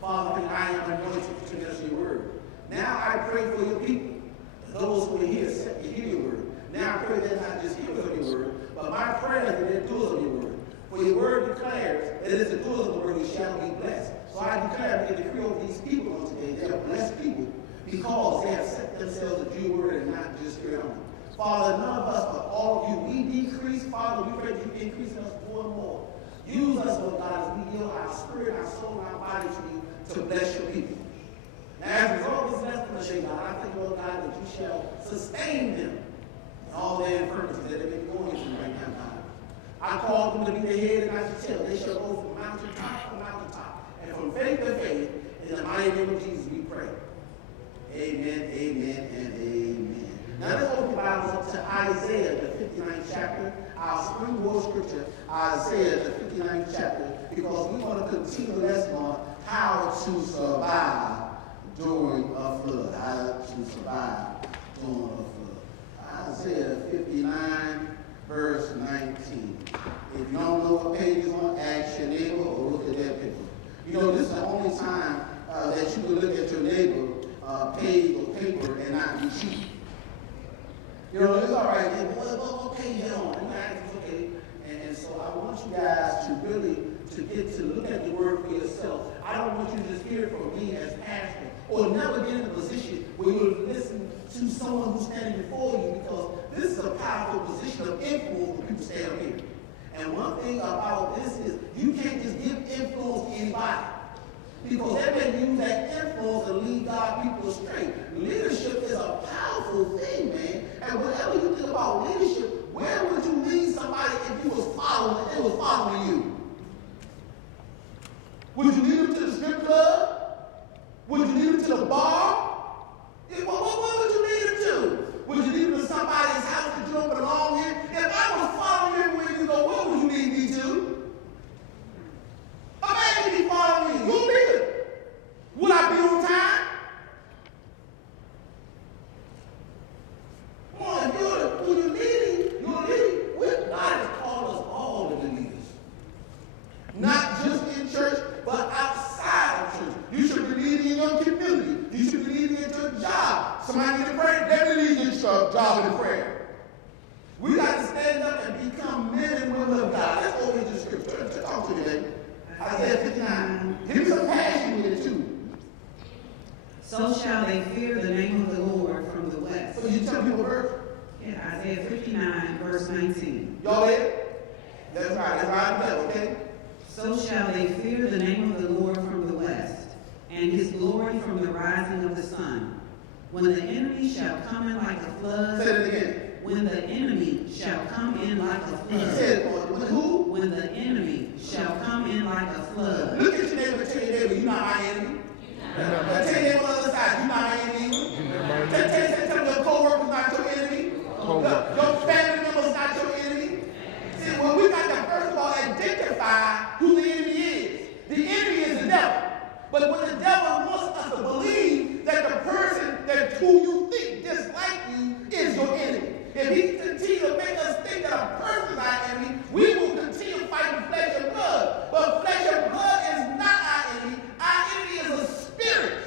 Father, I am anointed to minister your word. Now I pray for your people, those who are here to hear your word. Now I pray they're not just hearers of your word, but my prayer is that they're doers of your word. For your word declares that it is the doers of the word who shall be blessed. So I declare and decree over these people on today, they are blessed people because they have set themselves to do your word and not just hear only. Father, none of us, but all of you, we decrease. Father, we pray that you increase us more and more. Use us, Lord God, as we yield our spirit, our soul, and our body to you to bless your people. Now, as a result of this lesson, God, I thank, Lord God, that you shall sustain them in all their infirmities that they've been going through right now, God. I call them to be the head and not the tail. They shall go from mountaintop to mountaintop. And from faith to faith, in the mighty name of Jesus, we pray. Amen, amen, and amen. Now let's open the Bibles up to Isaiah, the 59th chapter. Our springboard scripture, Isaiah, the 59th chapter, because we want to continue the lesson on how to survive during a flood. How to survive during a flood. Isaiah 59, verse 19. If you don't know what page is on, ask your neighbor or look at that paper. You know, this is the only time that you can look at your neighbor page or paper and not be cheap. You know, it's all right. What page is on? It's okay. And so I want you guys to really to get to look at the word for yourself. I don't want you to just hear it from me as pastor or never get in a position where you listen to someone who's standing before you, because this is a powerful position of influence when people stand up here. And one thing about this is you can't just give influence to anybody, because they may use that influence to lead God people astray. Leadership is a powerful thing, man. And whatever you think about leadership, where would you lead somebody if you was following and they was following you? Would you lead them to the strip club? Would you lead them to the bar? What would you lead them to? Would you lead them to somebody's house that you don't belong in? If I was following you where you go, what would you lead me to? Imagine me following you. You lead it. Would I be on time? Come on, if you're leading, God has called us all to be leaders. Not just in church, but outside of church. You should be leading in your community. You should be leading at your job. Somebody need to pray, let me lead your job in prayer. We got to stand up and become men and women of God. Let's go into the scripture. Talk to me, baby. Isaiah 59. Give me some passion with it, too. So shall they fear the name of the Lord from the west. So you tell people verse? Yeah, Isaiah 59, verse 19. Y'all there? That's right. That's right. Okay? So shall they fear the name of the Lord from the west, and his glory from the rising of the sun. When the enemy shall come in like a flood. Say it again. When the enemy shall come in like a flood. Say it, boy. When who? When the enemy shall come in like a flood. Look at your neighbor and tell your neighbor, you're not my enemy. Tell your neighbor on the other side, you're not my enemy. Tell your co-worker's not your enemy. Your family member's not your enemy. See, well, we got to first of all identify who the enemy is. The enemy is the devil. But when the devil wants us to believe that the person that who you think dislike you is your enemy, if he continues to make us think that a person is our enemy, we will continue fighting flesh and blood. But flesh and blood is not our enemy. Our enemy is a spirit.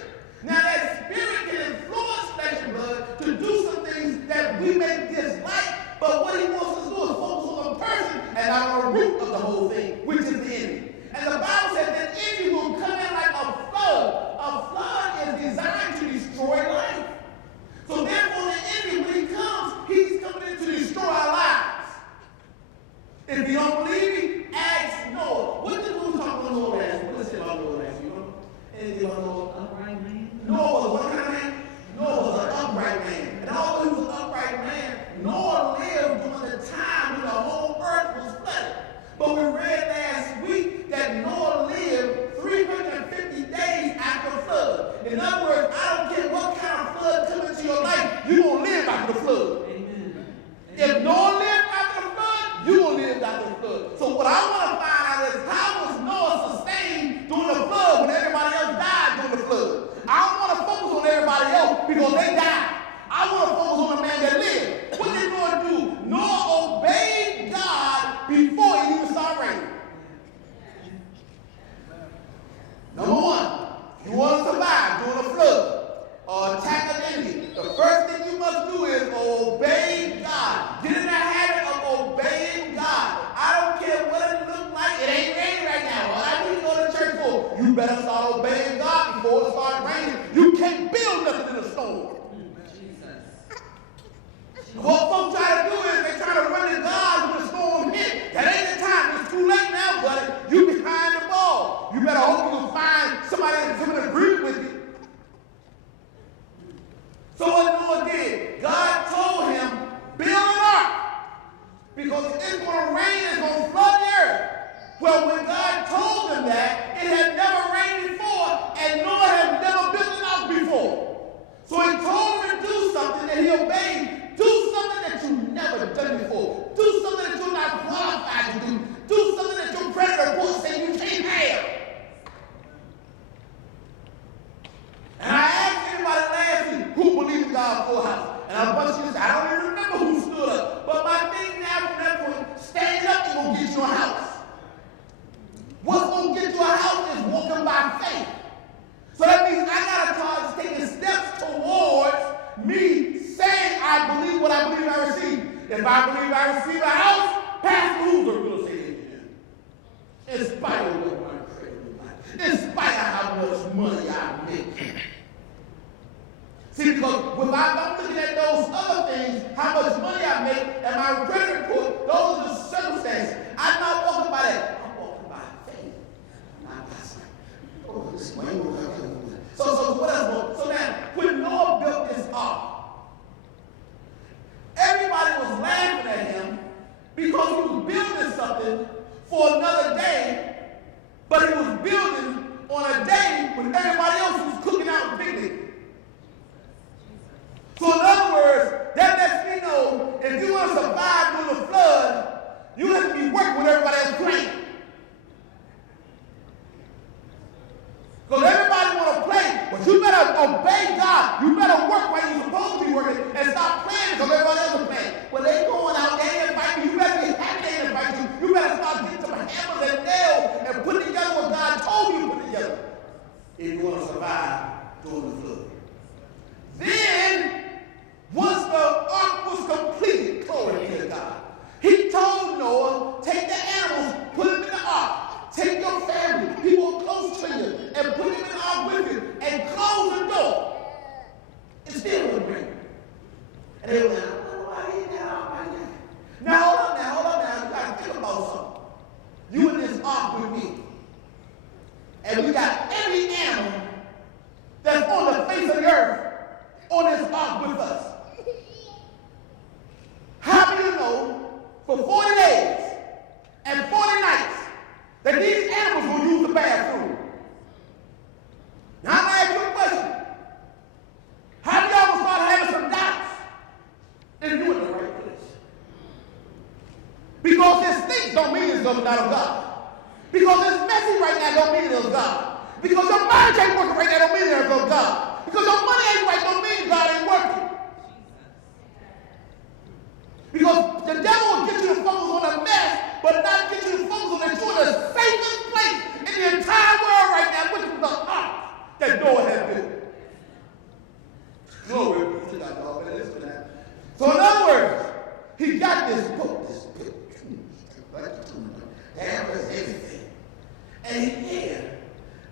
Now that spirit can influence flesh and blood to do some things that we may dislike, but what he wants us to do is focus on the person and not on the root of the whole thing, which is the enemy. And the Bible says that enemy will come in like a flood. A flood is designed to destroy life. So therefore the enemy, when he comes, he's coming in to destroy our lives. If you don't believe me, ask Noah. What did we talk about Noah last week? What did it say about Noah last week? You know? Anything about Noah? Upright man. Noah was what kind of man? Noah was an upright man. And although he was an upright man, Noah lived during the time when the whole earth was flooded. But we read last week that Noah lived 350 days after the flood. In other words, I don't care what kind of flood comes into your life, you're going to live after the flood. Amen. If Noah lived after the flood, you're going to live after the flood. So what I want to find out is, how was Noah sustained during the flood when everybody else died during the flood? I don't want to focus on everybody else because they died. I want to focus on the man that lived. What did Noah do? Noah obeyed God before he even started raining. Number one, get you a house. What's going to get you a house is walking by faith. So that means I got to start taking steps towards me saying I believe what I believe I receive. If I believe I receive a house, Pastor who's a real estate agent. In spite of what my credit like. In spite of how much money I make. See, because if I'm looking at those other things, how much money I make, and my credit report, those are the circumstances. I'm not walking by that. I'm walking by faith. Not by sight. Oh, this way. So what else? So now, when Noah built this ark, everybody was laughing at him because he was building something for another day, but he was building on a day when everybody else was cooking out picnic. So in other words, that lets me know if you want to survive during the flood, you have to be working with everybody else playing. Because everybody want to play, but you better obey God. You better work while you're supposed to be working and stop playing because everybody else is playing. When they going out, they invite you. You better be happy they invite you. You better start getting some hammers and nails and put together what God told you to put together if you want to survive during the flood. Then, once the ark was completed, glory be to God, he told Noah, take the animals, put them in the ark. Take your family, people close to you, and put them in the ark with you, and close the door. It still wouldn't rain. And they were like, I ain't that ark right now. Now, hold on now. You got to think about something. You in this ark with me. And we got every animal that's on the face of the earth on this ark with us. How do you know for 40 days and 40 nights that these animals will use the bathroom? Now I'm going to ask you a question. How do y'all start having some doubts if you're in the right place? Because this stinks don't mean it's not of God. Because it's messy right now don't mean it's of God. Because your mind ain't working right now don't mean it's of God. Because your money ain't right don't mean God ain't working. Because the devil will get you to focus on a mess, but not get you to focus on that you're in the safest place in the entire world right now, which is the ark that Noah had built. Glory be to God, y'all. Listen to that. So in other words, he got this book, that was everything. And here,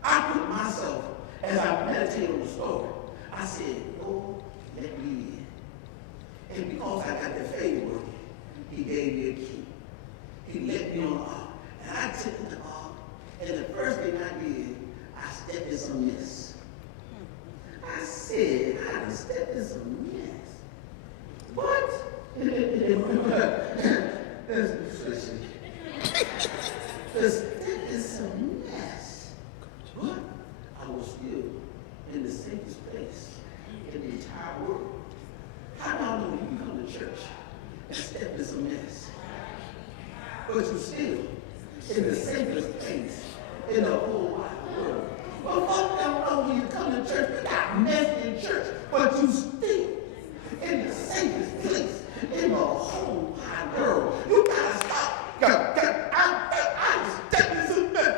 I put myself, as I meditate on the story, I said, Lord, let me in. And because I got the favor with him, he gave me a key. He let me on the ark. And I took the ark, and the first thing I did, I stepped in some mess. I said, I done stepped in some mess. What? Stepped in some mess. What? I was still in the safest place in the entire world. How do I know you can come to church and step in some mess? But you're still in the safest place in the whole wide world. Well, folks don't know when you come to church, you got mess in church, but you still in the safest place in the whole wide world. You gotta stop. I'm stepping some mess,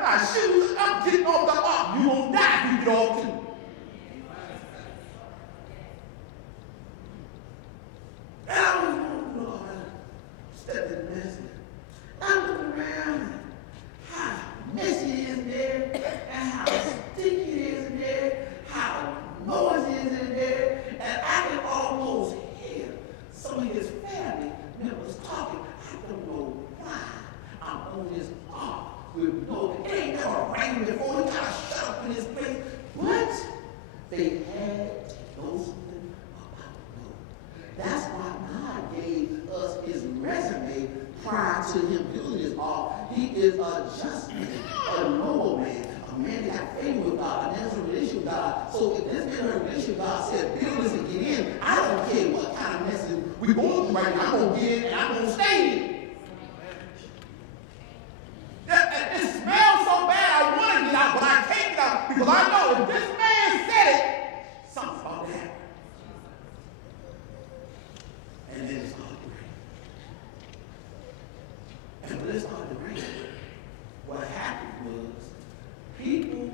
my shoes, I'm getting off the ark. You won't die if you get off too. Stepping messy. I'm looking around how messy it is in there, and how sticky it is in there, how noisy it is in there, and I can almost hear some of his family members talking. I don't know why I'm on this ark with no, it ain't never rained before. You gotta shut up in this place. What? They had to know something about Noah. That's why God gave us his resume prior to him building his ark. He is a just man, a noble man, a man that had favor with God, a man who has a relationship with God. So if this man has a relationship with God said, build this and get in, I don't care what kind of mess we're going through right now. I'm going to get in and I'm going to stay in. It smells so bad, I want to get out, but I can't get out because I know if this man said it, something's about to happen. And then it's going to rain. And when it started to rain, what happened was people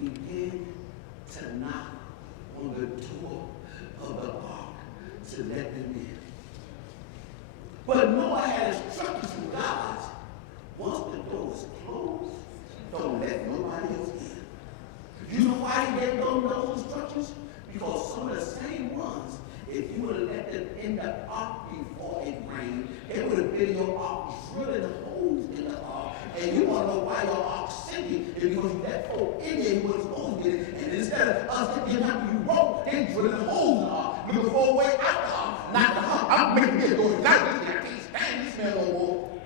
began to knock on the door of the ark to let them in. But Noah had instructions from God. Once the door is closed, don't let nobody else in. You know why he gave them those instructions? Because some of the same ones, if you would have let them in the ark before it rained, it would have been your ark drilling holes in the ark. And you want to know why your ark's sinking? It's because you let folk in there who wasn't supposed to get it. And instead of us getting out, you wrote, they drilling holes in the ark, looking for a way out the ark, not the ark. I'm making this door. I can't stand this smell no more.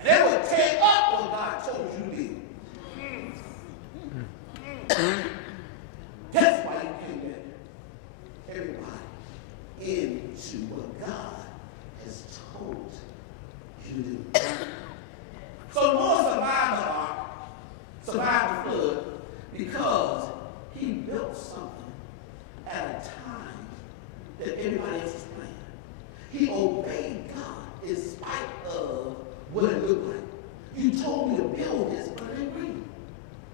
And they would tear up what God told you to do. That's why you can't let everybody into what God has told you to do. So Noah survived the ark, survived the flood, because he built something at a time that everybody else was playing. He obeyed God in spite of what it looked like. You told me to build this, but it ain't real.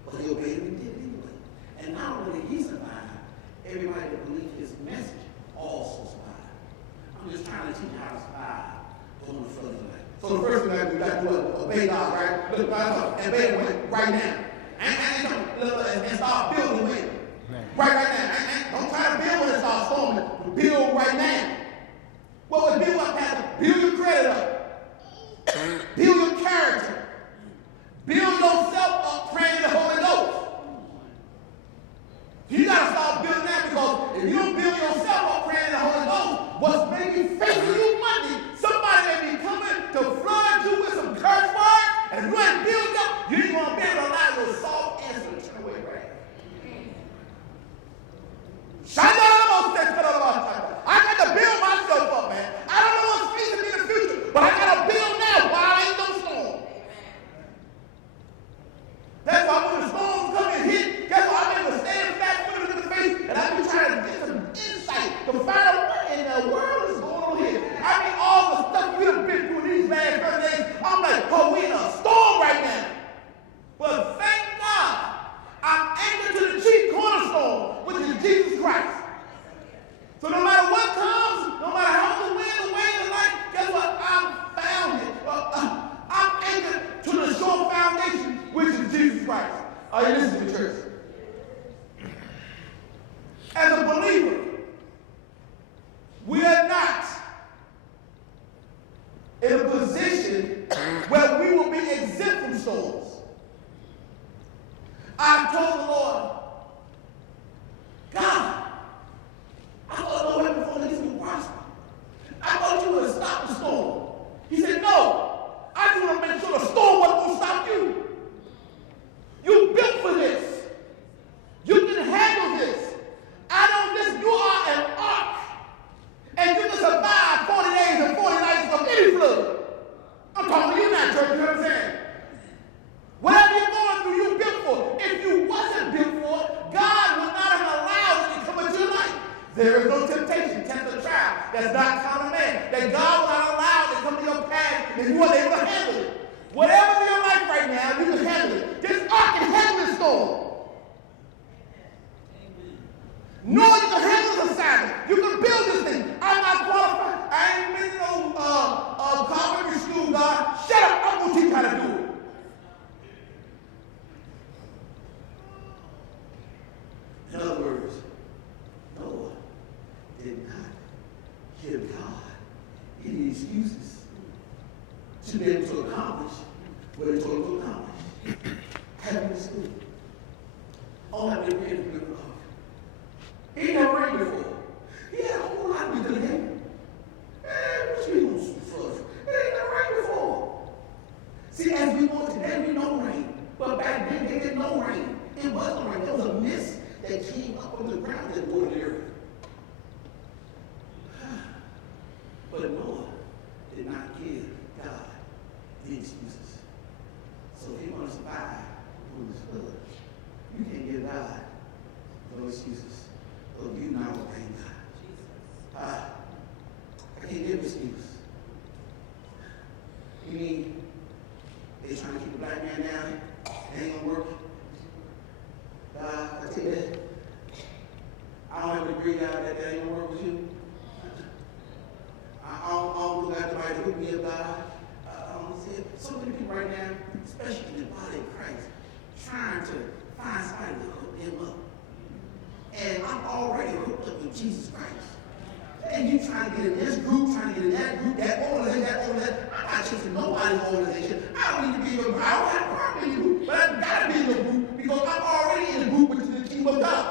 But he obeyed him and did it anyway. And not only did he survive, everybody that believed his message also survived. I'm just trying to teach you how to survive during the flood of life. So the first thing we got to do is obey God, right? Look, and obey him right now. And start building with him. Right now. Don't try to build when it starts storming. Build right now. What would build up, Pastor? Build your credit up. Build your character. Build yourself up praying the Holy Ghost. You got to start building that, because if you don't build yourself up praying the Holy Ghost, what's maybe facing you Monday, somebody may be coming to flood you with some curse words, and if you ain't built up, you ain't going to be able to allow your soft answer to turn away right. I got to build myself up, man. I don't know what's facing me in the future, but I got to build now while I ain't no storm. That's why when the storms come and hit, guess what? I'm able to stand back, put it in the face, and I be trying to get some insight to find out what in the world is going on here. I mean, all the stuff we have been through these last 30 days, I'm like, oh, we in a storm right now. But thank God, I'm anchored to the chief cornerstone, which is Jesus Christ. So no matter what comes, no matter how the wind, the wave, the light, guess what? I'm founded. I'm anchored to the sure foundation, which is Jesus Christ. Are you listening to church? As a believer, we are not in a position where we will be exempt from storms. I told the Lord, God, I thought the way before this would prosper. I thought you would stop the storm. He said, no. I just want to make sure the storm wasn't going to stop you. You built for this. You can handle this. I don't listen. You are an ark. And you can survive 40 days and 40 nights of any flood. I'm talking to you now, church. You know what I'm saying? Whatever you're going through, you built for. If you wasn't built for it, God would not have allowed it to come into your life. There is no temptation, test or trial that's not common man, that God will not allow to come to your path if you are able to handle it. Whatever's in your life right now, you can handle it. This ark can handle this storm. No, you can handle this assignment. You can build this thing. I'm not qualified. I ain't been in no carpentry school, God. Shut up. I'm going to teach you how to do it. In other words, Noah did not give God any excuses to be able to accomplish what he told him to accomplish. Having a school. All I've been paying for coffee. He never rained before. He had a whole lot of people to him. What you mean for? It ain't never rained before. See, as we want today, we know rain. But back then, they didn't know rain. It wasn't rain. There was a mist that came up on the ground that watered the earth. But Noah did not give God the excuses. So if you want to survive on this flood, you can't give God no excuses. So you not obeying God. I can't give excuse. You mean They trying to keep the black man down. It ain't gonna work. God, I tell you that. I don't have to agree, God, that ain't gonna work with you. I don't got somebody to hook me up, God. I don't see it. So many people right now, especially in the body of Christ, trying to find somebody to hook them up. And I'm already hooked up with Jesus Christ. And you trying to get in this group, trying to get in that group, that organization. I'm not chasing nobody's organization. I don't need to be in a group. I don't have a problem in a group, but I've got to be in a group because I'm already in a group which is the kingdom of God.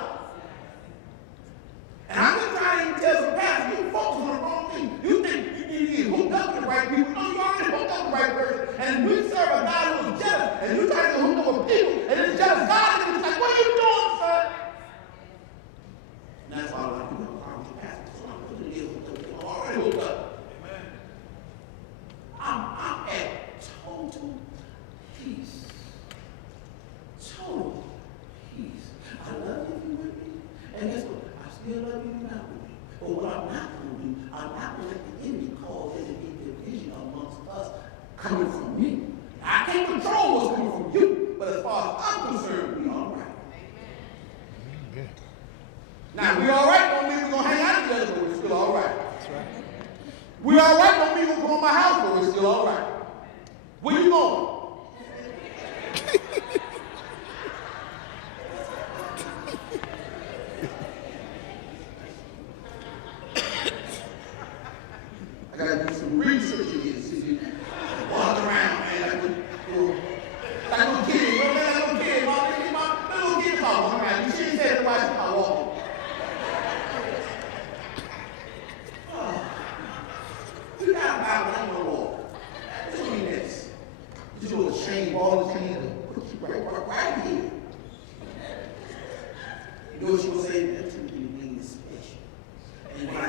And I'm just trying to tell some pastors, you focus on the wrong thing. You think you need to get hooked up with the right people. No, you already hooked up with the right person. And we serve a God who is jealous. And you trying to get hooked up with people. And it's jealous God. And it's like, what are you doing, son? And that's why a lot of people have a problem with the pastor. So I'm going to get hooked up with people. I'm already hooked up. Amen. I'm at total peace. Total peace. I love you if you're with me. And guess what? I still love you if you're not with me. But what I'm not going to do, I'm not going to let the enemy cause there to be division amongst us coming from me. I can't control what's coming from you, but as far as I'm concerned, we're all right. Amen. Now, we all right don't mean we're going to hang out together, but we're still all right. That's right. We all right don't mean we're going to come to my house, but we're still all right. Where you going? I gotta do some research again. See, walk around, man, like a little kid. Like a little kid. My little kid walking around. You see, he said, "Watch my walking." You got a Bible, I ain't gonna walk. Just mean this. You just gonna shame all the chains and put you right here. You know what she gonna say? That Timothy means special. And when I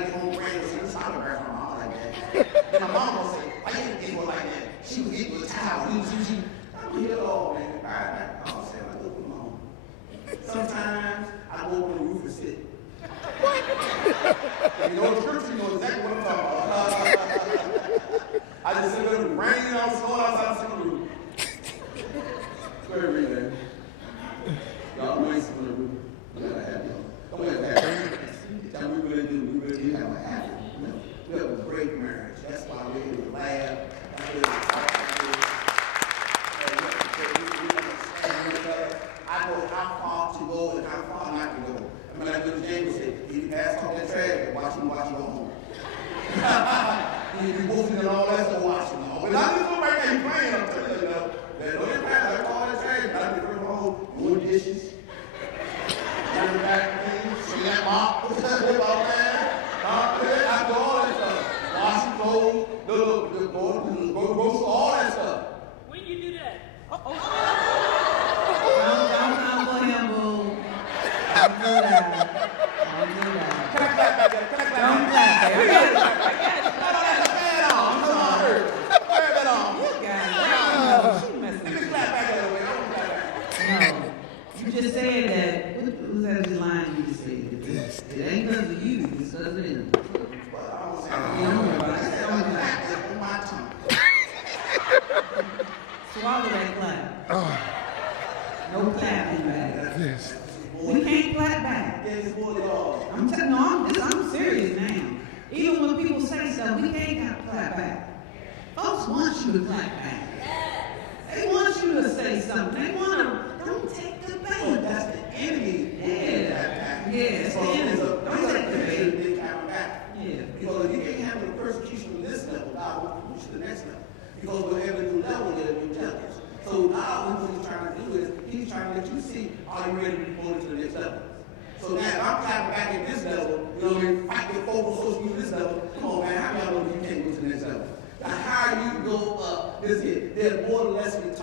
get home, I'm sorry, my mom like that. And my mom gonna say, why you didn't get one like that? She was getting with a towel. I'm here all, man. I'm saying, I go put my home. Sometimes I go over the roof and sit. If you know the scripture, you know exactly what I'm talking about. I just sit there, raining on, snowing outside, sitting on the roof. Very real, man. Y'all might sit on the roof. You gotta have y'all. Don't let that happen. Tell me what we really do have a habit. We have a great marriage. That's why we're able to laugh. That's why we're able to talk. I know how far to go and how far not to go. I mean, like Brother James said, if you pass on that trash, watch him go home. If you moving and all that stuff, watch him home. But not just go right there, you playing, I'm telling you, there's no impact. All that trash, but I be bring home, doing dishes. In the back thing, see that mop, all that. I do all that stuff. Washing clothes, all that stuff. When you do that? Don't for him, boo. Don't do that. Don't do that. Can I clap back there? Can I clap Don't back clap. No, that's a bad arm. Come on, hurt. Wear that arm. Let me clap back there. I don't clap back. No. You just said that. What was that line you just said? It ain't because of you, it's because of him. Swallow that clap. No clapping back. Yes. We can't clap back. I'm serious now. Even when people say stuff, we can't clap back. Folks want you to clap back. They want you to say something. They want to, don't take the bait. That's the enemy. Yeah, it's the enemy. Don't take the bait. Yeah. Because if you can't handle the persecution on this level, God will push you to the next level. Because with every new level, there are new devils. So God, what he's trying to do is, he's trying to let you see, are you ready to be promoted to the next level? So now, if I'm clapping back at this level, you know what I mean, fight with folks supposed to be to this level, come on, man, how many of y'all know you can't go to the next level? The higher you go up, there's more or less there's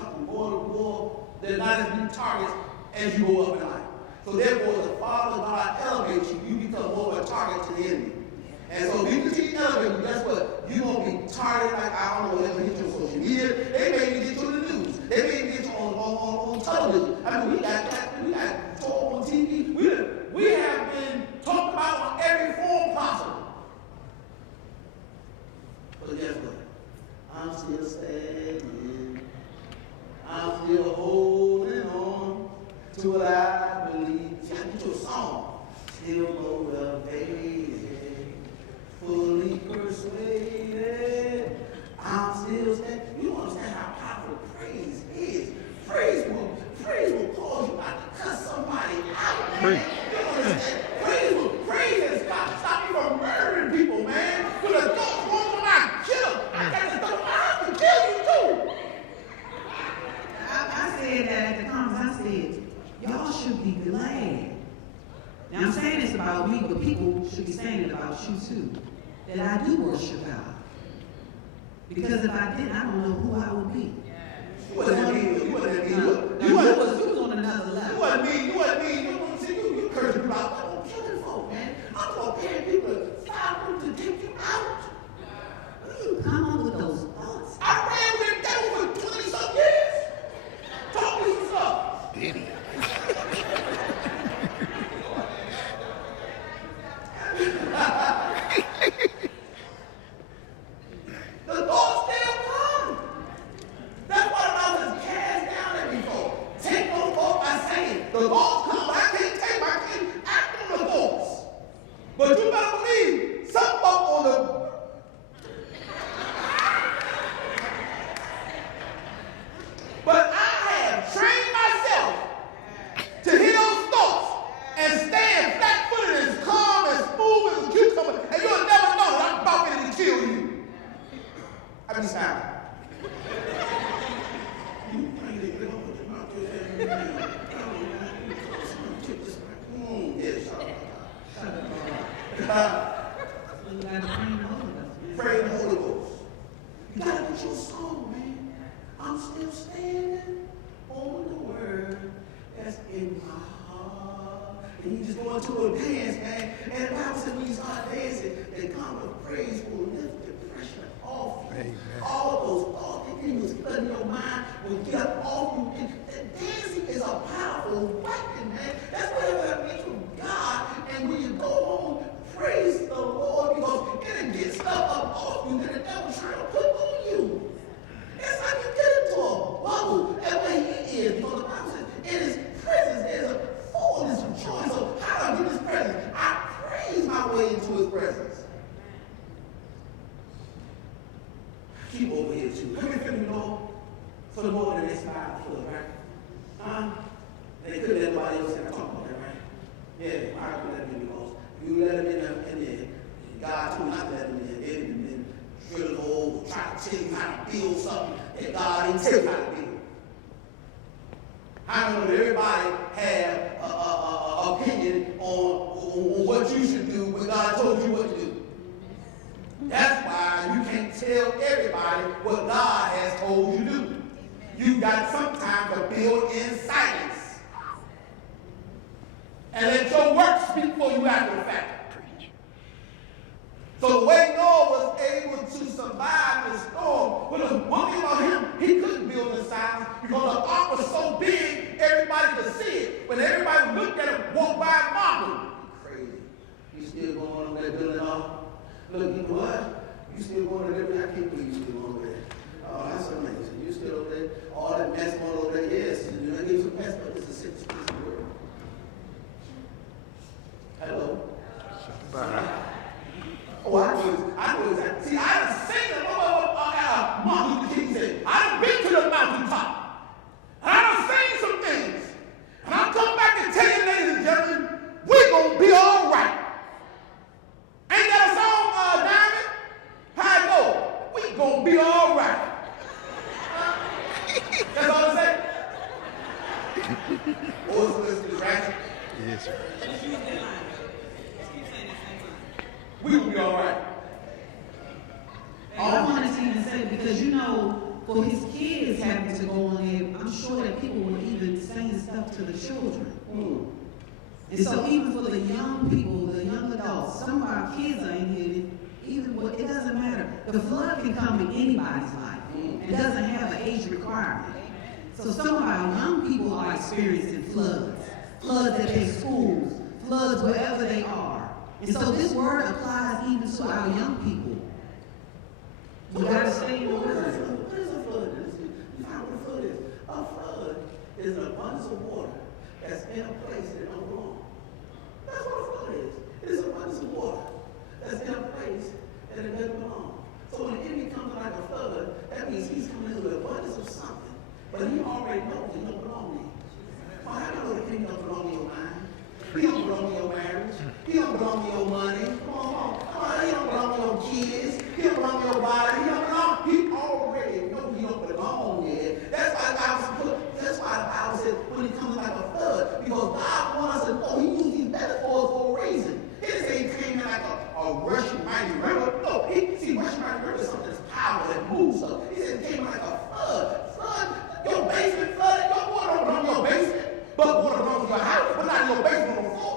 not as many targets as you go up in life. So therefore, as the Father God elevates you, you become more of a target to the enemy. And so if you continue elevating, guess what? You're going to be targeted like, I don't know, whatever hit you on social media. They may even get you in the news. They may even get you on television. I mean, we got talk on TV. We have been talked about on every form possible. But guess what? I'm still standing. still holding on to what I believe. See, I get you a song. Still motivated, fully persuaded. I'm still standing. You don't understand how powerful praise is. Praise will cause you not to cuss somebody out, man. You don't understand? Praise has got to stop you from murdering people, man. When the dog won't come out and kill them, I got to throw my arm to kill you too. I said that at the conference. I said, y'all should be glad. Now I'm saying this about me, but people should be saying it about you too. That I do worship God. Because if I didn't, I don't know who I would be. You wasn't me. You was on another level. You wasn't me. You cursing people out. I'm killing folk, man. I'm going to pay people $5 to take you out. You come on with those thoughts. I ran with the devil for 20-some years. Talk me some stuff. Diddy. The thoughts still come. That's what I was cast down at before. Take no thought by saying. The thoughts come, but I can't act on the thoughts. But you better believe some folk on the but I have trained myself to hear those thoughts and stand flat-footed as calm and smooth as a cucumber, and you'll never know that I'm about ready to kill you. I be silent. Pray in the Holy Ghost. You gotta put your song, man. I'm still standing on the word that's in my heart. And you just go into a dance, man. And the Bible says when you start dancing, the God of praise will lift depression off you. Amen. All of those thoughts that things flooding your mind will get off you. And dancing is a powerful weapon, man. That's what it means from God. And when you go home, praise the Lord, because it'll get stuff up off you that the devil's trying to put on you. It's like you get into a bubble, and where he is, because the Bible says, in his presence there's a fullness of joy. So how do I get his presence? I praise my way into his presence. Keep over here too. Let me finish, for the Lord and they smile for it, right? They couldn't let nobody else in. I talk about that, right? Yeah, I couldn't let them in because you let them in there, and then God told me not to let them in. They've been drilling holes, trying to tell you how to build something that God didn't tell you how to build. I know that everybody have an opinion on what you should do when God told you what to do. That's why you can't tell everybody what God has told you to do. You got some time to build in silence. And let your work speak for you after the fact. So the way Noah was able to survive the storm, but the one thing about him, he couldn't build in silence because the ark was so big, everybody could see it. When everybody looked at him, walked by and mocked him. Crazy. You still going on there building off? Look, you know what? You still going over there? I can't believe you still going over there. Oh, that's amazing. You still over there? All that mess going over there? Yes. I gave you some mess, but it's a six word. Hello? Oh, I know exactly. See, I done seen it. Martin Luther King said, I done been to the mountaintop. And I done seen some things. And I'm coming back to tell you, ladies and gentlemen, we're going to be all right. Ain't that a song, Diamond? How it go? We gonna be all right. That's all I say. Oh, it's ratchet. Yes, sir. We gonna be all right. I wanted to even say, because for his kids having to go on there, I'm sure that people were even saying stuff to the children. And so even for the young people, the young adults, some of our kids are in here, it doesn't matter. The flood can come in anybody's life. It doesn't have an age requirement. So some of our young people are experiencing floods. Floods at their schools, floods wherever they are. And so this word applies even to our young people. You gotta stay in the word. What is a flood? You know what a flood is? A flood in a place that it don't belong. That's what a flood is. It is abundance of water that's in a place that it doesn't belong. So when the enemy comes like a flood, that means he's coming in with abundance of something, but he already knows it don't belong to you. Well, how do you know the enemy don't belong to your mind? He don't belong to your marriage. He don't belong to your money. Come on. He don't belong to your kids. He don't belong to your body. He don't belong. He already knows he don't belong there. That's why the Bible says when he comes like a flood, because God wants us to know he used these metaphors for a reason. He didn't say he came in like a rushing mighty river. No, rushing mighty river is something that's power that moves up. He said he came in like a flood. Flood, your basement flooded. Your water don't belong to your basement. But water belongs to your house, but not your basement on the floor.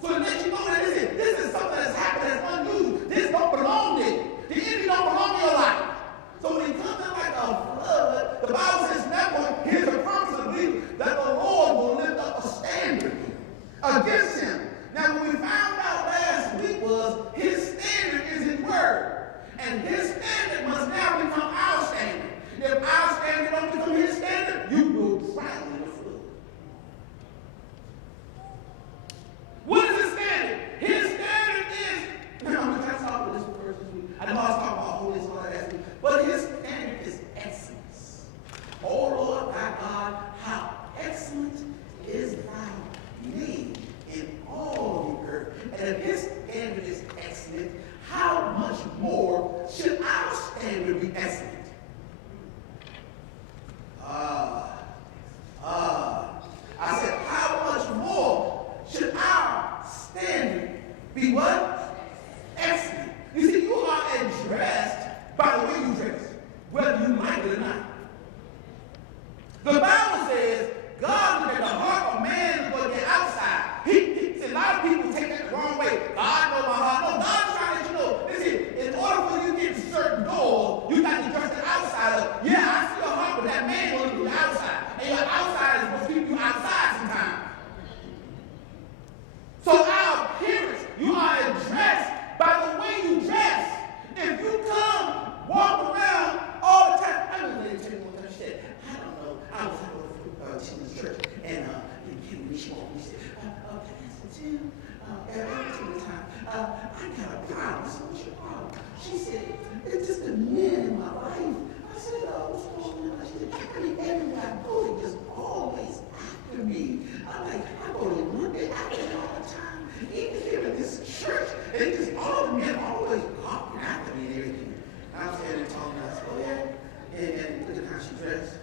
So to let you know that this is something that's happened that's unusual. This don't belong there. The enemy don't belong in your life. So when he comes in like a flood, the Bible says that one, here's a promise of believer that the Lord will lift up a standard against him. Now what we found out last week was his standard is his word. And his standard must now become our standard. If our standard don't become his standard, you will drown in the flood. What is his standard? His standard is, now I'm going to talk about this first this week. I know I was talking about holiness and all that last week, but his standard is excellence. Oh Lord, my God, how excellent is thy name in all the earth. And if his standard is excellent, how much more should our standard be excellent? I said, how much more should our standard be what? Excellent. You see, you are addressed by the way you dress, whether you like it or not. The Bible says God looked at the heart of man but the outside. He said a lot of people take that the wrong way. God knows my heart. No, God's trying to let you know. Listen, in order for you to get to certain doors, you got to dress the outside of. Yeah, I see your heart, but that man will look at the outside. And your outside is supposed to keep you outside sometimes. So our appearance, you are addressed by the way you dress. If you come, walk around all the time. I was going to tell you one time, she said, I don't know. I was at a children's church, and she walked me, she said, Pastor Jim, every time, I got a problem. So what's your problem? She said, it's just the men in my life. I said, what's going on? She said, I mean, everywhere I go, they just always after me. I'm like, I go to Monday after all the time. Even here in this church, and they just all the men always walking after me and everything. I was standing there talking, I said, oh yeah? And look at how she dressed.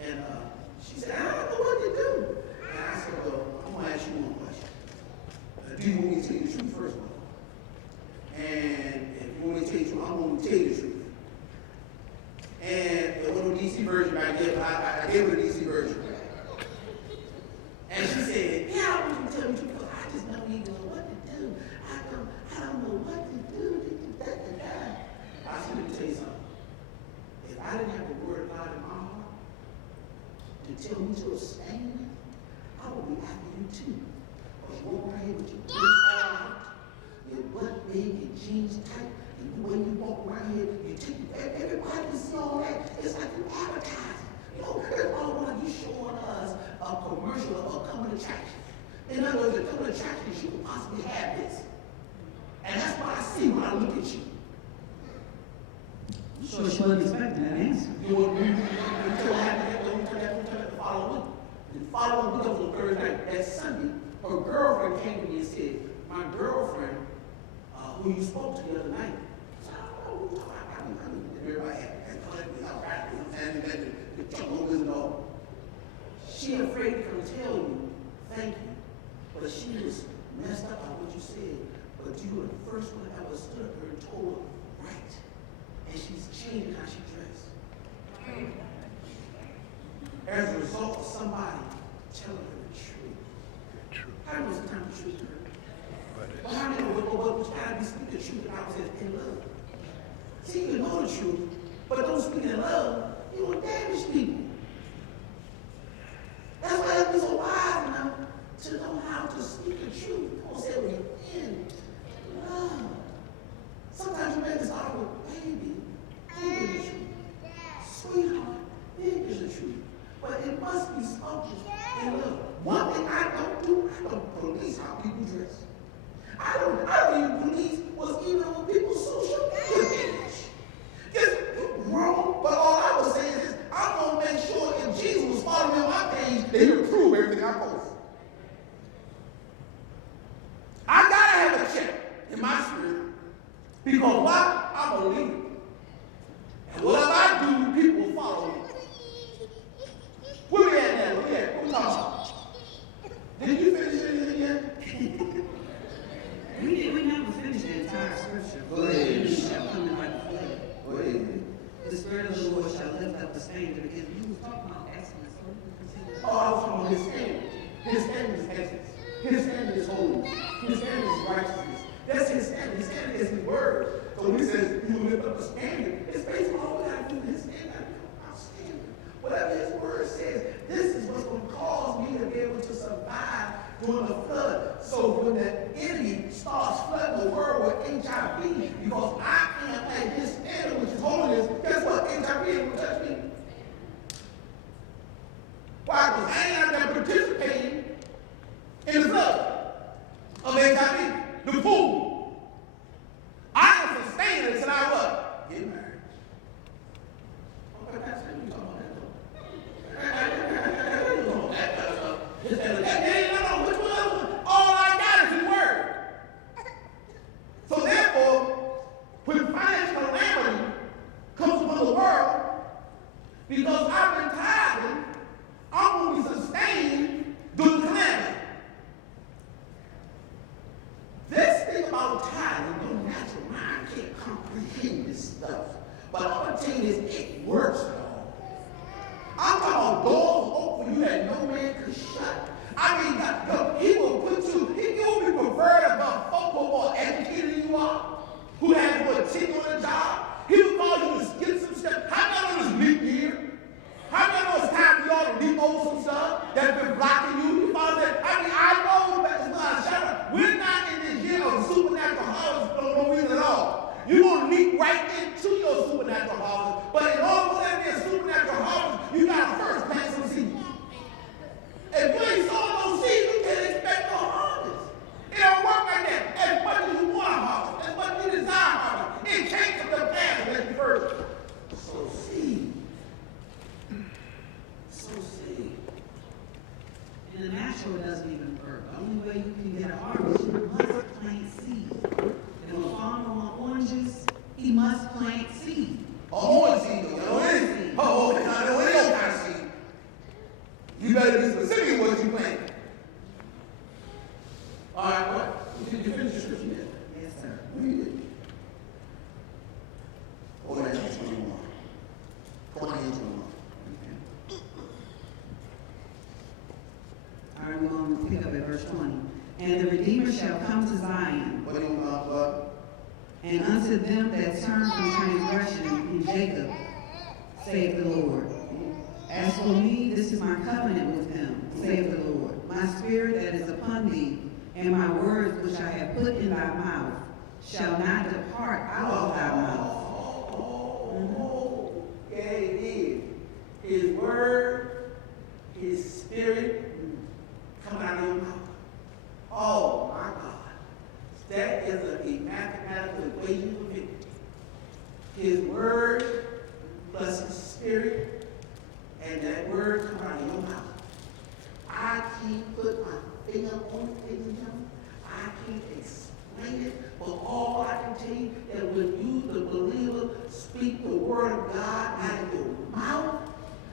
And she said, I don't know what to do. And I said, well, I'm going to ask you one question. Do you want me to tell you the truth first of all? And if you want me to tell you the truth, I'm going to tell you the truth. And it wasn't a DC version back then, but I gave her the DC version. And she said, yeah, I want you to tell me the truth because I just don't even know what to do. I don't know what to do. I said, let me tell you something. If I didn't have the word of God in my heart to tell me to abstain, I would be after you too. Because you walk around here with your big out, your butt big, your jeans tight, and the way you walk around here, you take everybody can see all that. It's like an advertising. You know, that's all one of you showing us a commercial of a coming attraction. In other words, the coming attraction is you could possibly have this. And that's what I see when I look at you. Sure, she wasn't expecting that answer. You want to tell that the following week. The following week, on Thursday, that Sunday, her girlfriend came to me and said, my girlfriend, who you spoke to the other night, everybody had she afraid to come tell you, thank you, but she was messed up by what you said, but you were the first one that ever stood up here and told her, right. And she's changing how she dressed. As a result of somebody telling her the truth. How many times the truth to her? But how many what you gotta be speaking the truth, the Bible says, in love. See, you can know the truth, but don't speak in love, you will damage people. That's why it's so wise enough to know how to speak the truth. Paul said, in love. Sometimes you make this out with baby. Big is the truth. Sweetheart, big is the truth. But it must be spoken in love. One thing I don't do, I don't police how people dress. I don't even police what's even on people's social media page. Just wrong, but all I was saying is I'm going to make sure if Jesus was following me on my page, that he'll approve everything I post. I gotta have a check in my spirit. Because why? I'm a believer. And whatever I do, people will follow me. Where we at now? Where we at? What we talking about? Did you finish anything yet? We never finished the entire scripture. Go ahead. He shall come in like a flood. Go ahead. The Spirit of the Lord shall lift up the standard again. You was talking about excellence. So you consider Oh, I was talking about his standard. His standard is excellence. His standard is holiness. His standard is righteousness. That's his standard. His standard is his word. So when he says you lift up the standard, it's basically all we got to do. His standard become our standard. Whatever his word says, this is what's going to cause me to be able to survive during the flood. So when the enemy starts flooding the world with HIV, because I am at his standard, which is holiness, guess what? HIV ain't going to touch me. Why? Because I ain't out there participating in the flood of HIV. The pool. I am sustained until I what? Get married. Okay, that's it. We talking about that. Which one? All I got is his word. So therefore, when financial calamity comes upon the world, because I've been tithing, I'm going to be sustained during the calamity. This thing about tithing, no natural mind can't comprehend this stuff. But I'm going to tell you this, it works, y'all. I'm talking about doors open for you that no man could shut. I mean, God, he will put you, he will be preferred above folk who are more educated than you are, who has more tenure on the job. He will cause you to skip some stuff. How many of us leap year? How many of it's time for y'all to leap over some stuff that's been blocking you? You follow that? I mean, I know that we're not in this year of supernatural harvest for no reason at all. You're going to leap right into your supernatural harvest. But in order for there to be a supernatural harvest, you got to first plant some seeds. If you ain't sowing those seeds, you can't expect no harvest. It don't work like that. As much as you want a harvest, as much as you desire a harvest, it can't come to pass unless you first sow seed. in the natural, it doesn't even work. The only way you can get a harvest, you must plant seed. If a farmer wants oranges, he must plant seed. Orange seed, you know what it is? Oh, okay, I know what else kind of seed. You better be specific what you plant. All right, what? Did you finish the scripture yet? Yes, sir. Read it. Oh, that's 21. 20 and 21. All right, we're going to pick up at verse 20. And the Redeemer shall come to Zion. What do you want, bud? And unto them that turn from transgression in Jacob, saith the Lord. As for me, this is my covenant with them, saith the Lord. My spirit that is upon thee, and my words which I have put in thy mouth, shall not depart out of thy mouth. Yeah, it is. His word, his spirit, coming out of your mouth. Oh my God. That is a mathematical equation for me. His word plus his spirit, and that word coming out of your mouth. I can't put my finger on it, ladies and gentlemen. I can't explain it, but all I can tell you that when you, the believer, speak the word of God out of your mouth,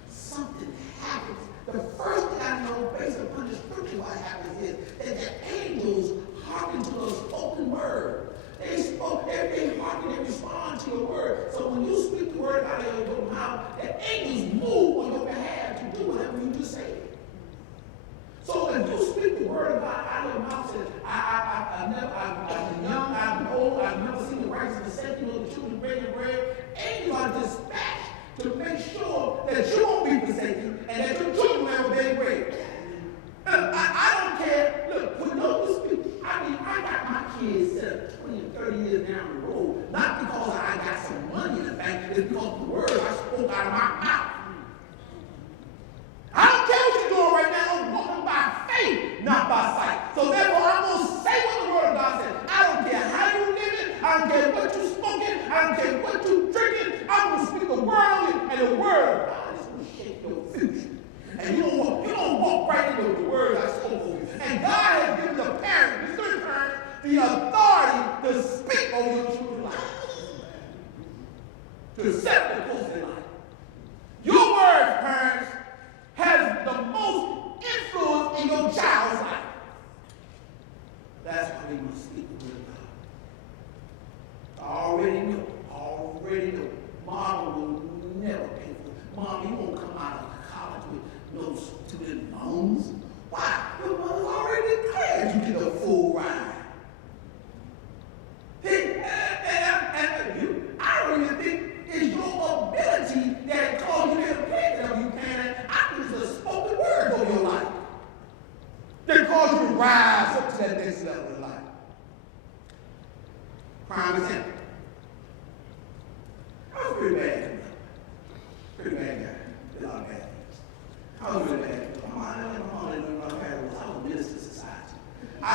something happens. The first thing I know, based upon the scripture, what happens is that the angels hearken to the spoken word. They spoke, they hearken and respond to your word. So when you speak the word out of your mouth, the angels move on your behalf to do whatever you just say. So if you speak the word of God out of your mouth, says, I'm young, I'm old, I've never seen the righteous forsaken, nor the children begging bread. Angels are dispatched to make sure that you won't be forsaken and that your children will never beg bread. I don't care. Look, when you speak, I mean, I got my kids set up 20 and 30 years down the road, not because I got some money in the bank, it's because of the word I spoke out of my mouth. I don't care what you're doing right now. I'm walking by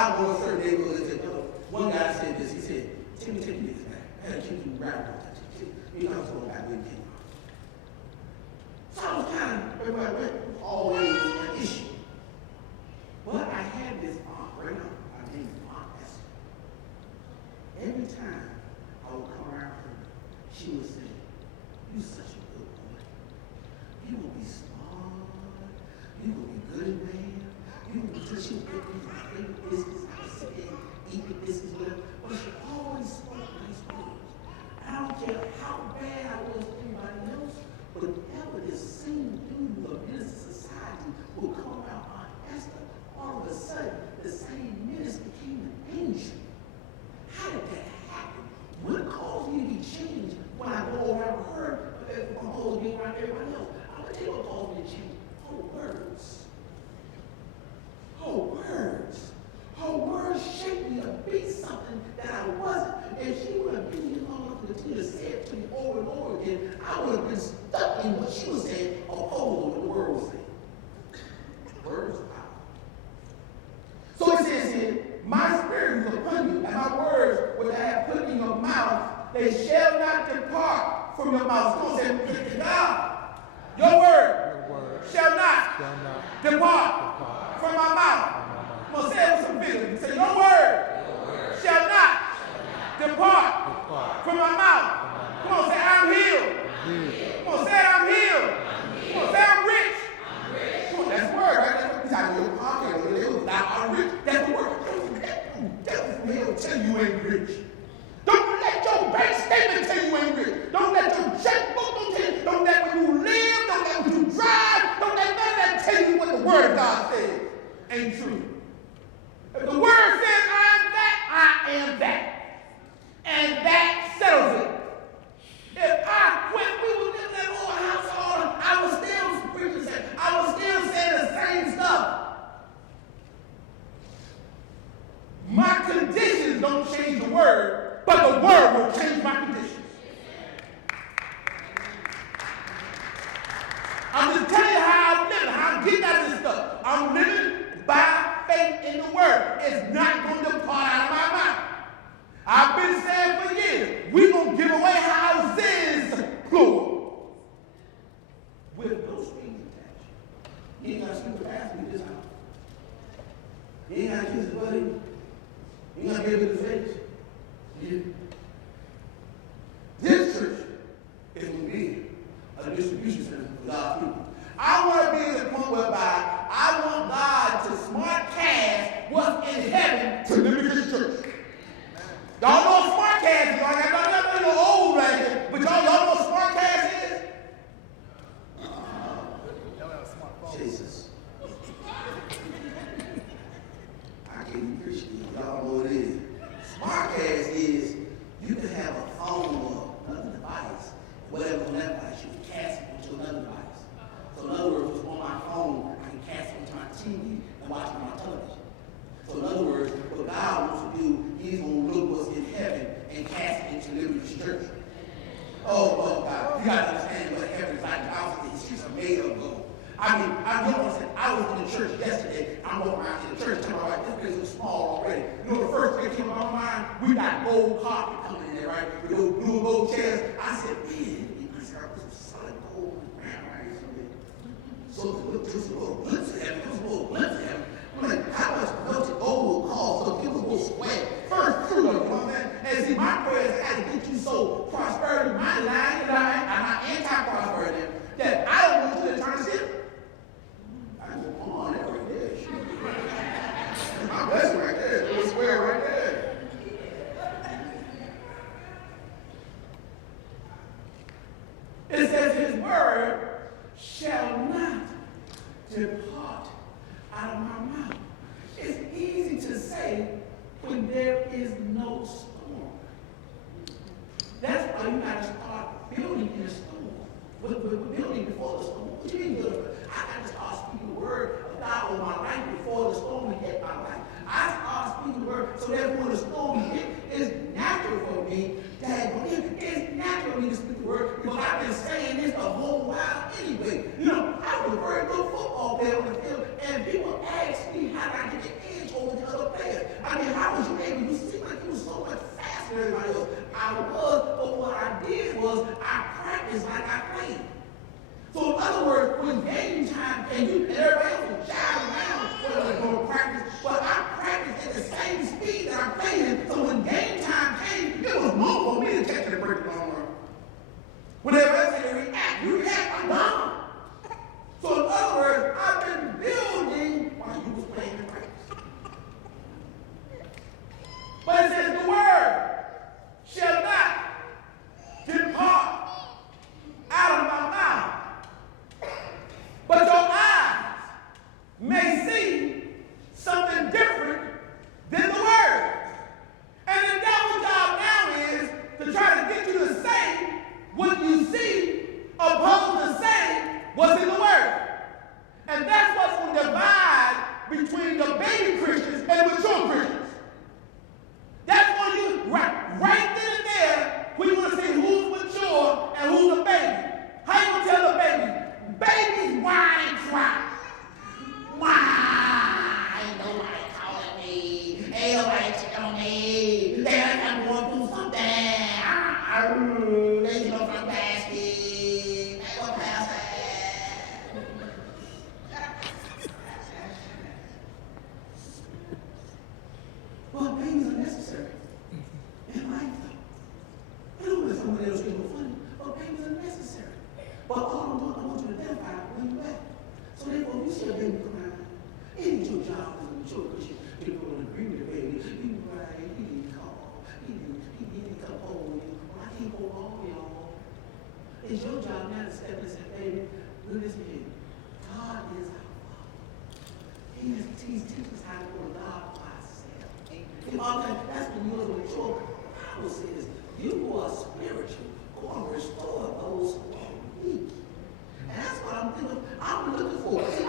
I go to certain neighborhoods and say, no. One guy said this. He said, take this back. I had to keep you around. You know, I was going back with him. So I was kind of, everywhere I went, always an issue. But I had this aunt, right now, I named Aunt Esther. Every time I would come around her, she would say, "You such a good boy. You will be smart. You will be good, man. You will be good. She would get me my favorite biscuits. I would sit there and eat the biscuits with her. But she always spoke nice words. I don't care how bad I was to anybody else, but whenever this same dude of minister society would come around Aunt Esther, all of a sudden, the same minister became an angel. How did that happen? What caused me to be changed when I go around her, I'm supposed to be around everybody else? I'm going to tell you what caused me to change. Her words. Her words. Her words shaped me to be something that I wasn't. If she would have been here long enough to continue to say it to me over and over again, I would have been stuck in what she was saying, opposed to what the world was saying. Words are power. So it says here, my spirit is upon you, and my words which I have put in your mouth, they shall not depart from your mouth. Come on, say, God, your word shall not depart from my mouth. Come on, say it with some vigor. Say, your word shall not depart from my mouth. Come on, say, I'm healed. Come on, say, I'm healed. Come on, say, I'm rich. Come on, that's the word, right? That's I'm rich. That's the word. Devil will tell you ain't rich. Don't let your bank statement tell you ain't rich. Don't let your checkbook tell you. Don't let when you live, don't let when you drive, don't let none of that tell you what the word of God says ain't true. If the word says I'm that, I am that. And that settles it. If when we were living in that old household, I was still preaching, I was still saying the same stuff. My conditions don't change the word, but the word will change my conditions. I'm just telling you how I'm living, how I'm getting out of this stuff. I'm living by faith in the word. It's not going to depart out of my mouth. I've been saying for years, we're going to give away houses, plural, with no strings attached. You ain't got to speak to ask me this house. You ain't got to kiss the buddy. You ain't got to give it the face. Yeah. This church is going to be a distribution center for God's people. I want to be at the point whereby I want God to smart cash what's in heaven to live in this church. Y'all know what smart cash is. Y'all got nothing old right here, but y'all know what smart cash is? Jesus. I can't even preach to you. Y'all know what it is. Smart cash is you can have a phone or another device, whatever on that device, you can cast it into another device. So in other words, on my phone, I can cast it into my TV and watch it on my television. So in other words, what God wants to do, he's going to look what's in heaven and cast it into Liberty's church. Oh, God. You got to understand what heaven is like. It's just made of gold. I mean, I was in the church yesterday. I'm walking around in the church. I'm like, this place is small already. You know, the first thing that came to my mind, we got gold carpet coming in there, right? With those blue gold chairs. I said, man, I said, I put some solid gold on the ground, right? So there's a little glimpse of heaven. There's a little glimpse of heaven. I'm like, how much melted gold will cost? So give us a little sweat. First fruit of it, you know what I'm saying? And see, my prayer is I got to get you so prosperity minded. I'm not anti-prosperity. That I don't want you to turn to sin. I go on that right there. Shoot. My blessing right there. It was square right there. It says his word shall not depart out of my mouth. It's easy to say when there is no storm. That's why you got to start building in a storm. We're building before the storm. What do you mean building? I got to start speaking the word of God over my life before the storm hit my life. I start speaking the word so that when the storm hit, it's natural for me to have it's natural for me to speak the word because I've been saying this the whole while anyway. You know, I was a very good football player when played. So in other words, when game time came, and everybody else was shouting around, whether they're going to practice, but I practiced at the same speed that I played in. So when game time came, it was normal for me to catch the break of my arm. Whenever I say react, I'm gone. So in other words, I've been building while you was playing in practice. But it says the word shall not depart out of my mouth, but your eyes may see something different than the word. And the devil's job now is to try to get you to say what you see opposed to say what's in the word. And that's what's going to divide between the baby Christians and the mature Christians. That's what you, right then and there, we want to see who's mature and who's a baby. How you going to tell the baby? Babies whine and cry. Why? Ain't nobody calling me. Ain't nobody checking on me. They think I'm going through something. They know from basket. They go past that. Well, babies are necessary in life, though. I don't know if someone else is funny, but babies are necessary. But all I want you to identify where you at. So therefore, if you see a baby crying, it ain't your job as a mature Christian to go and agree with the baby. You right, he need to call. He need to come home. I can't go on, y'all. It's your job now to step and say, baby, listen here. God is our Father. He teaches us how to go to God by ourselves. That's when you're mature. The Bible says, you who are spiritual, go and restore those who are weak. And that's what I'm looking for. See,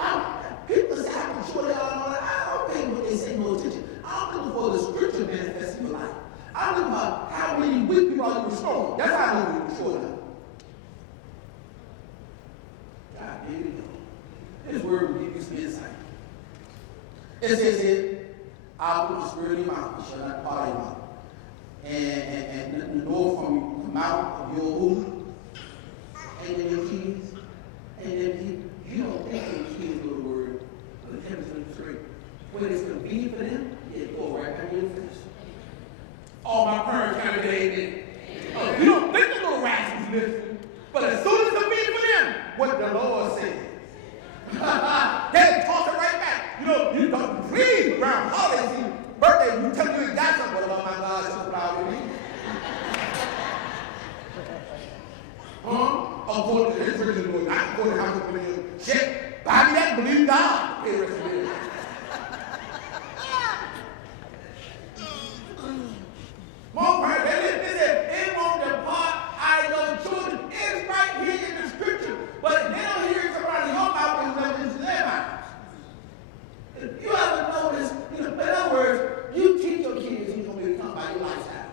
people say I'm mature, they all know that. I don't pay what they say no attention. I'm looking for the scripture manifest in your life. I'm looking for how many weak people are you restoring. That's how I know you're mature now. God, here we go. This word will give you some insight. It says here, I'll put my spirit in your mouth, and shall not depart your mouth. And nor from the mouth of your womb, and then your kids, and then you don't think your kids know the word, but the temperature is straight. When it's convenient for them, it go right back in your face. All my parents kind of did amen. You don't think the little rascals listen, but as soon as it's convenient for them, what the Lord said. They toss it right back. You don't please around holiday season, birthday, you tell me you ain't got something, but oh my God, it's so proud of me. According to his religion, Lord, not according to how much religion. Shit, buy me that and believe God. Pay the rest of it. More part, they said, it won't depart out of your children. It's right here in the scripture. But they don't hear it come out of your mouth and let it into their mouths. If you ever notice, in other words, you teach your kids who's going to become by your lifestyle.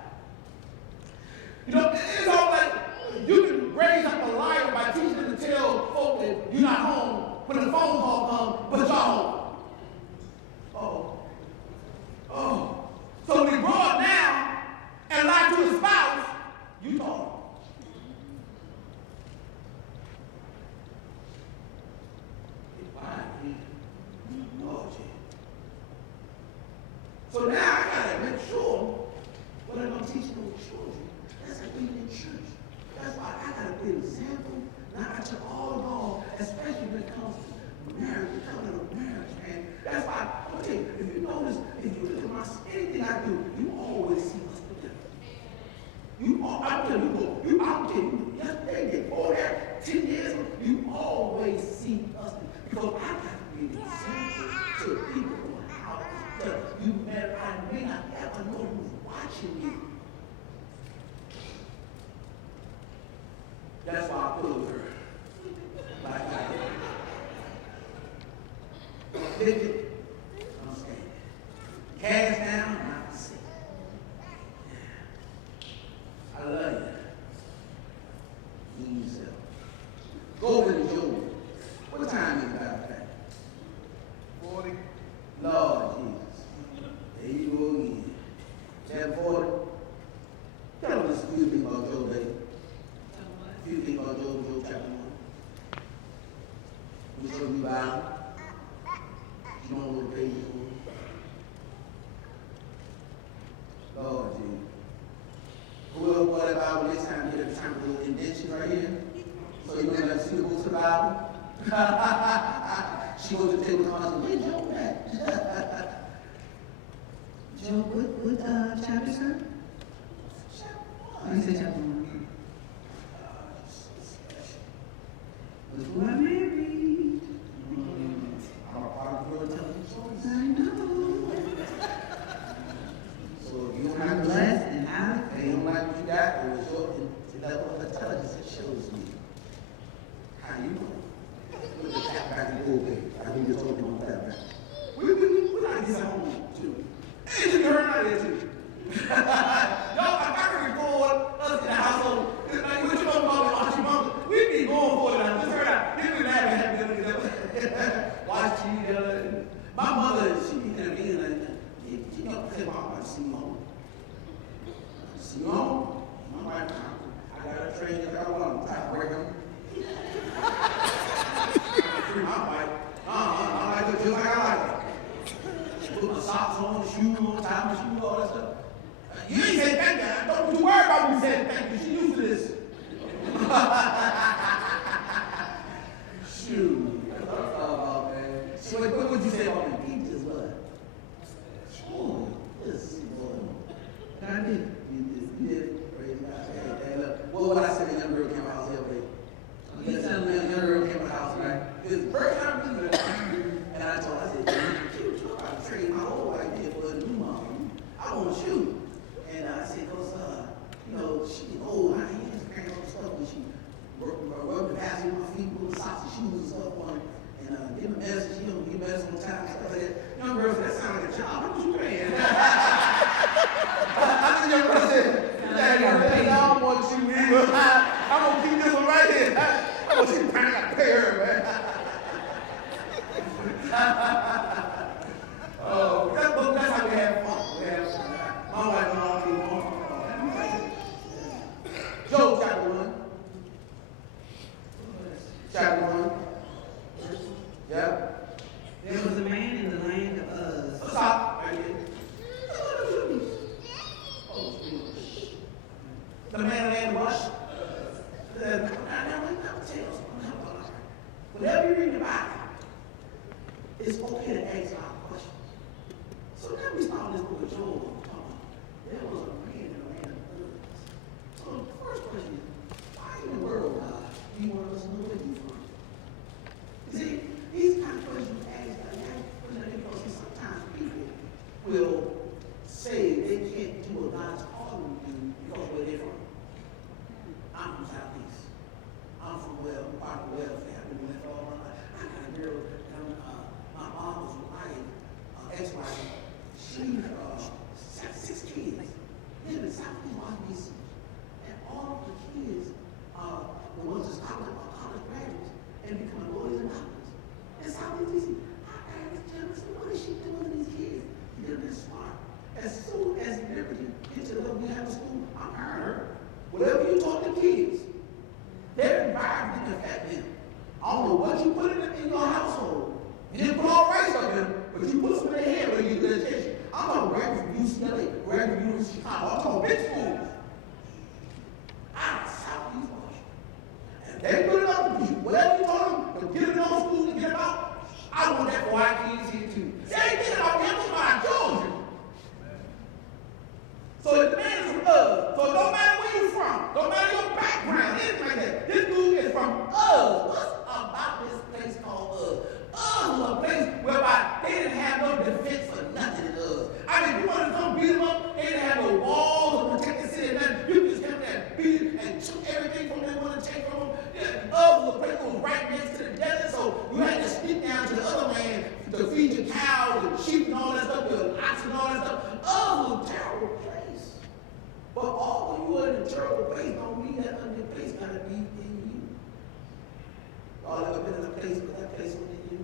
It's all like you can raise up a liar by teaching them to tell folk that you're not home when the phone call comes, but you're home. So when you grow up now and lie to a spouse, you talk. So now I gotta make sure what I'm gonna teach those children. That's like being in church. That's why I gotta be an example. Now I took all along, especially when it comes to marriage, the covenant of marriage, man. That's why I'm gonna tell you, if you notice, if you look at anything I do, you always see us together. I'm telling you, yesterday, before that, 10 years ago, you always see us together. Because I got to be an example to people on how to do. I may not ever know who's watching you. That's why I pulled her. Like that. Lifted, I'm standing. Cast down, and I'm sitting. I love you. Ease up. Go over to Job. What time is it about that? 40. Lord Jesus. There you go again. Chapter 40. Tell us a few things about Job, baby. A few things about Job chapter So you Bible. You don't want to pay you for. Lord Jesus. Whoever bought that Bible this time, get a time little indention right here. So you don't have to see the books of the Bible. She goes to take the conscience. Where's Job at? Job, what chapter, sir? Oh, you said chapter 1. Before I married. I'm a part of the world telling stories. I know. So if you don't I'm have blessed and highly and you don't like what you got, it was your level of intelligence that shows me how you know. Put the tap back in the pulpit. I think you told me on that back. We like this at home too. And you heard out there too. Y'all, I can record us in the household. Like, what you mama, watch your mama. We be going for it. I just heard out. People laughing at me together. Watch TV. My mother, she be intervening like that. You know, say, Mom, I see you home. See you home? My wife, I got a train that I want. I break them. My wife, I like it just like I like it. Put my socks on, shoes on, tie my shoes, all that stuff. You ain't saying thank you. Don't you worry about me saying thank you. She used to this. Shoot. Man. So what would you say about me? He just what? Oh, this boy. God did. You did. Praise God. Hey, look. What would I say to the young girl came to my house the other day? You tell The me. young girl came to my house, right? It was the first time we met. And I told her, I said, you about to trade my whole idea for a new mom. I want you. And I said, because, you know, she old, I ain't just carrying all the stuff when she rubbed the pads on my feet, put the socks and shoes and stuff on, and give me medicine. She don't give medicine on time, stuff like that. Young girl said, that sounds like a job. How much you paying? I think young girl said, I don't want you either. I'm going to keep this one right here. I'm going to see the I got to pay her, man. Oh, that's how we have fun. We have fun. My wife and I do fun. Job chapter 1. Chapter 1. Yeah. There was a man in the land of Uz. Stop. Right here. The man in the land of Uz. Whenever you read the Bible, it's okay to ask God a question. So now we start this book of Job. There was a man in the land of Uz. So the first question is, why in the world, God, do you want us to know where you're from? You see, these kind of questions ask God, because sometimes people will say they can't do what God's calling them to do because where they're from. I'm from Southeast. I'm from part of welfare. I've been with all my life. I got a girl, my mom was wife, ex-wife. She had 6 kids. Live in Southeast Washington, D.C. And all of the kids the ones that's college graduates and become lawyers and doctors. In Southeast D.C. I asked Jim, I said, what is she doing with these kids? They're this smart. As soon as Liberty gets to the level we have in school, I'm hiring her. Whatever you talk to kids, their environment didn't affect them. I don't know what you put in your household. You didn't put all race up in, but you put some in their head when you get education. I'm talking graduate from UCLA, graduate from University of Chicago. I'm talking big schools. Out of Southeast Washington. And they put it up to you. Whatever you told them, to get them in those schools and get them out, I want that for our kids here too. They ain't thinking about them, it's about our children. So if the man is from us, so no matter where you're from, no matter your background, anything like that, this dude is from us. What's about this place called us? Us was a place whereby they didn't have no defense for nothing in us. I mean, if you wanted to come beat them up, they didn't have no walls to protect the city and nothing. You just come there and beat it and took everything from them they wanted to take from them. Yeah, us was a place that was right next to the desert, so you had to sneak down to the other land to feed your cows and sheep and all that stuff, your oxen and all that stuff. Us was a terrible place. But all when you are in a terrible place don't mean that other place gotta be in you. Y'all ever been in a place where that place was in you?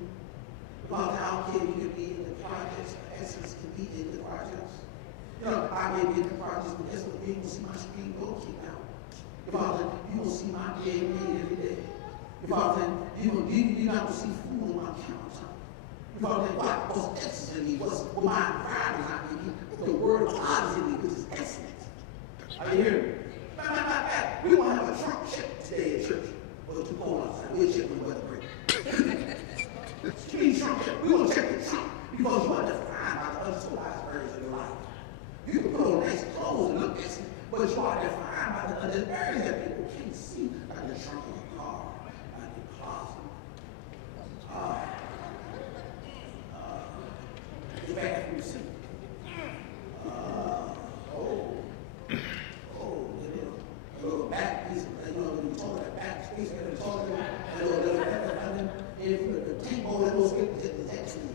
About how can you can be in the projects, essence can be in the projects. You know, I may be in the projects, but that's what you will see my screen go keep out. Father, you will see my DNA every day. You follow what I'm saying? You're not going to see food on my countertop. You follow what I'm saying? Why? What's essence in me? What's my environment in me? The word of God is in me, which is excellence. Are you hearing me? Matter of fact, we want to have a Trump check today at church. Well, it's too cold outside. We'll check when the weather breaks. You need Trump check. We want to check the Trump because you are defined by the uncivilized areas of your life. You can put on nice clothes and look excellent, but you are defined by the other areas that people can't see, like the trunk of a car, like the closet, the bathroom sink. A little back piece, when you talk about back space, when you talk about the table, that goes with the actually.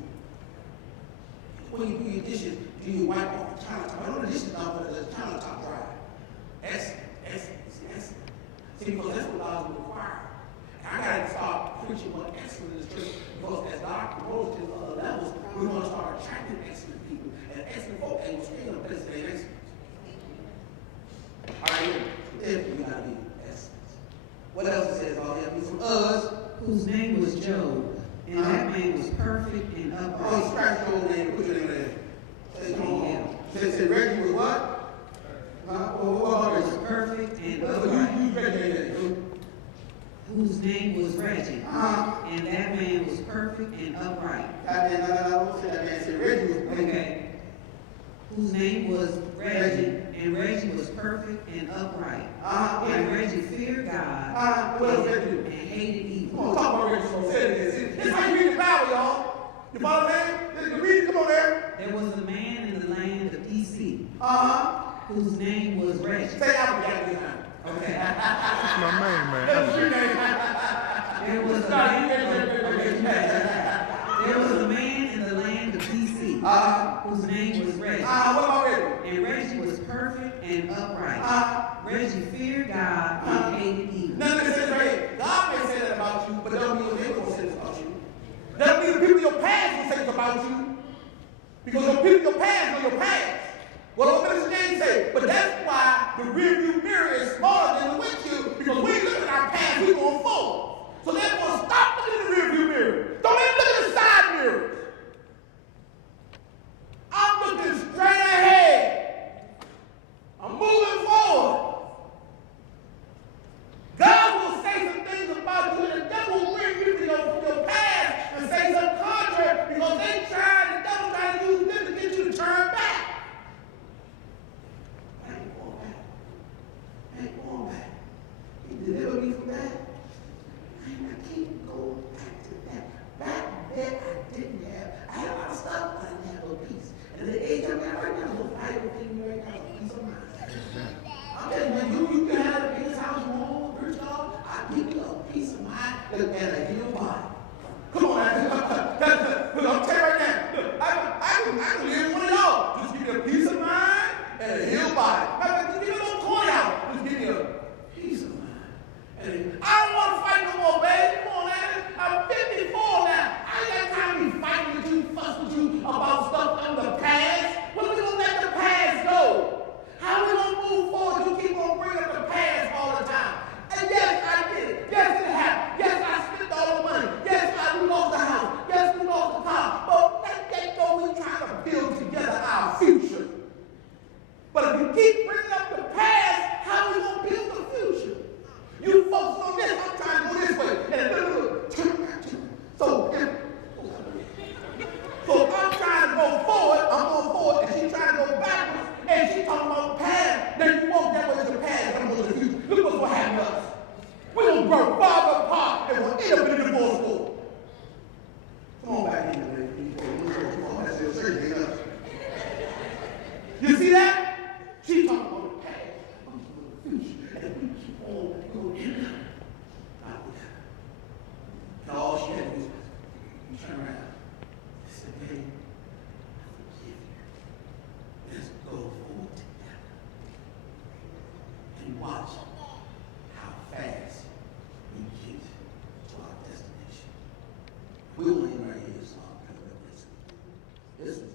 When you do your dishes, do you wipe off the countertop? I know the dishes now, but the countertop dry. Excellent. See, because that's what God will require. And I got to start preaching what excellent is church, because as God grows to other levels, we want to start attracting excellent people. And excellent folk ain't going to stay in a place that ain't excellent. All right, therefore we got to be excellent. What else it says all here? From us, whose name was Job, and that man was perfect and upright. Oh, scratch your own name. Put your name there. Say, come on. Say, Reggie was what? Was perfect and upright. Whose name was Reggie, and that man was perfect and upright. No, say that man. Say Reggie was okay. Whose name was Reggie, and Reggie was perfect and upright. And Reggie feared God and hated evil. Come on, talk about Reggie. So say it again. This is how you read the Bible, y'all. You follow me? Read it. Come on there. There was a man in the land of DC. Whose name was Reggie. Say Applejack this time. Okay. That's my man. That's your name. There was a man in the land of DC whose name was Reggie. What about Reggie? And Reggie was perfect and upright. Reggie feared God and hated evil. None of this is right. God may say that about you, but don't mean your neighbor will say this about you. Doesn't mean the people in your past will say this about you. Because the people in your past know your past. What old Minister James say? But that's why the rearview mirror is smaller than the windshield, because we ain't looking at our past, we're going forward. So therefore, stop looking in the rearview mirror. Don't even look at the side mirrors. I'm looking straight ahead. I'm moving forward. God will say some things about you, and the devil will bring you to your past and say something contrary, because the devil trying to use them to get you to turn back. I ain't going back. He delivered me from that. I can't go back to that. Back then I had a lot of stuff, but I didn't have no peace. And at the age I'm at right now, the valuable thing right now is peace of mind. I'm telling you, you can have the biggest house you want, rich dog. I give you a peace of mind and a healed body. Come on, man. Look, I'm telling you right now. Look, I can live one of y'all. Just give me a peace of mind and a healed body. Just give me a little toy out. Just give me a peace of mind. And I don't want to fight no more, baby. Come on, man. I'm 54 now. I ain't got time to be fighting with you, fussing with you about stuff from the past. When are we going to let the past go? How are we going to move forward? You keep on bringing up the past all the time. And yes, I did it. Yes, it happened. Yes, I spent all the money. Yes, we lost the house. Yes, we lost the car. But let that go. We're trying to build together our future. But if you keep bringing up the past, how are we going to build the future? You folks on this, I'm trying to go this way. And turn around. So if I'm trying to go forward, I'm going forward, and she's trying to go backwards, and she's talking about the past. Then you walk that way to the past, I'm going to the future. Look what's going to happen to us. We're going to grow farther apart, and we'll end up in the divorce court. Come on back in here, man. Come on, that's your surgery. You see that? She's talking about the past. I'm talking about the future. And we keep on going. And all she had to do was turn around and say, baby, I forgive you. Let's go forward together. And watch how fast we get to our destination. We will end right here, so I'll pray. This is